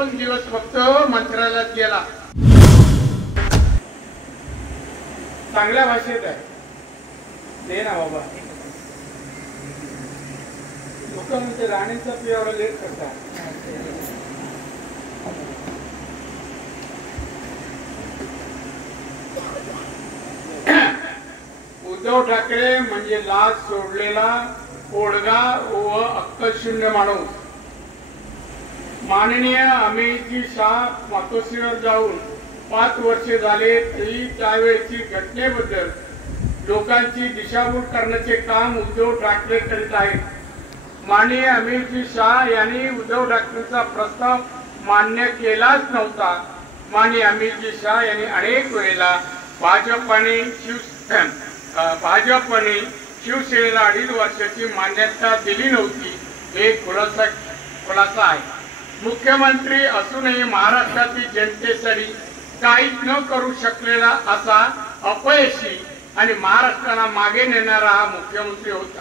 2 दिवस फक्त मंत्रालयात गेला. चांगल्या भाषेत आहे. दे ना बाबा. लोक म्हणते राणीचा तू एवढा लेट करता. उद्धव ठाकरे म्हणजे लाच सोडलेला पोळगा व अक्कलशून्य माणूस. माननीय अमितजी शाह मातोश्रीवर जाऊन 5 वर्षे झाले तरी त्यावेळेची घटनेबद्दल लोकांची दिशाभूल करण्याचे काम उद्धव ठाकरे करीत आहेत. माननीय अमितजी शाह यांनी उद्धव ठाकरेंचा प्रस्ताव मान्य केलाच नव्हता. माननीय अमितजी शाह यांनी अनेक वेळेला भाजपने शिवसेनेला 2.5 वर्षाची मान्यता दिली नव्हती. हे खुलासा आहे. मुख्यमंत्री असूनही महाराष्ट्रातील जनतेसाठी काहीच न करू शकलेला असा अपयशी आणि महाराष्ट्राला मागे नेणारा हा मुख्यमंत्री होता.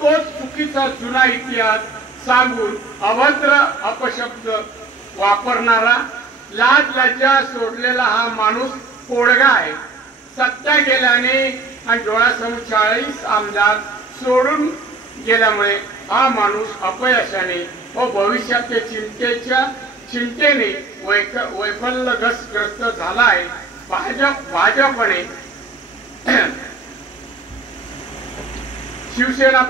तो चुकीचा जुना इतिहास सांगून अभद्र अपशब्द वापरणारा, लाज लज्जा सोडलेला हा माणूस पोळगा आहे. सत्ता गेल्याने आणि डोळ्यासमोर 40 आमदार सोडून गेल्यामुळे हा माणूस अपयशाने व भविष्याच्या चिंतेने वैफल्यग्रस्त झाला आहे. भाजपने शिवसेना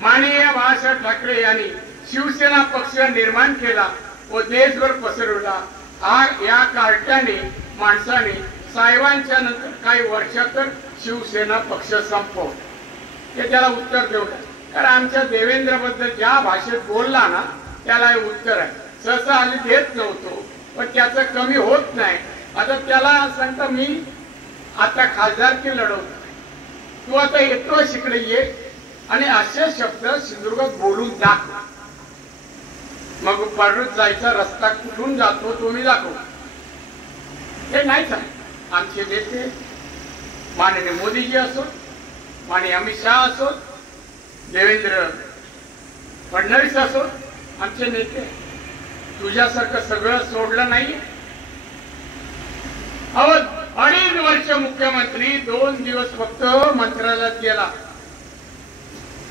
माननीय बाळासाहेब ठाकरे यांनी शिवसेना पक्ष निर्माण केला व देशभर पसरवला. या कार्ट्याने माणसाने साहेबांच्या नंतर काही वर्षातच शिवसेना पक्ष संपवला. हे त्याला उत्तर देऊ नये. कारण आमच्या देवेंद्र बद्दल ज्या भाषेत बोलला ना त्याला हे उत्तर आहे. सहसा आम्ही देत नव्हतो पण त्याचं कमी होत नाही. आता त्याला सांगता मी आता खासदारकी लढवतो. तू आता येतो इकडे ये आणि असे शब्द सिंधुदुर्गात बोलून दाखव. मग परत जायचा रस्ता कुठून जातो तुम्ही दाखव. हे नाही सांग. आमचे नेते माननीय मोदीजी असो, माननीय अमित शाह असो, देवेंद्र फडणवीस असो, आमचे नेते तुझ्यासारखं सगळं सोडलं नाही. 2.5 वर्ष मुख्यमंत्री 2 दिवस फक्त मंत्रालयात गेला.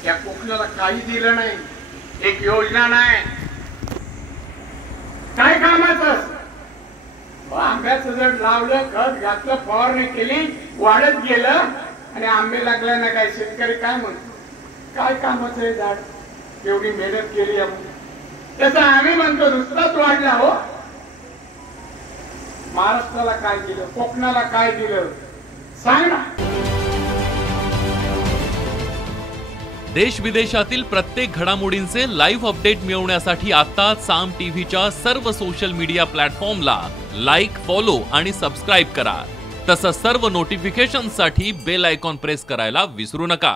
त्या कोकणाला काही दिलं नाही. एक योजना नाही. काय कामाचं आंब्याचं जर लावलं, खत घातलं, फवारणी केली, वाढत गेलं आणि आंबे लागले ना काय शेतकरी काय म्हणतो काय कामाचं आहे झाड. एवढी मेहनत केली आपण. त्याचा आम्ही म्हणतो नुसताच वाढला. हो महाराष्ट्राला काय दिलं, कोकणाला काय दिलं सांग ना. देश विदेशातील प्रत्येक घडामोडींचे लाईव्ह अपडेट मिळवण्यासाठी आता साम टीव्हीच्या सर्व सोशल मीडिया प्लॅटफॉर्मला लाईक, फॉलो आणि सबस्क्राईब करा. तसंच सर्व नोटिफिकेशनसाठी बेल आयकॉन प्रेस करायला विसरू नका.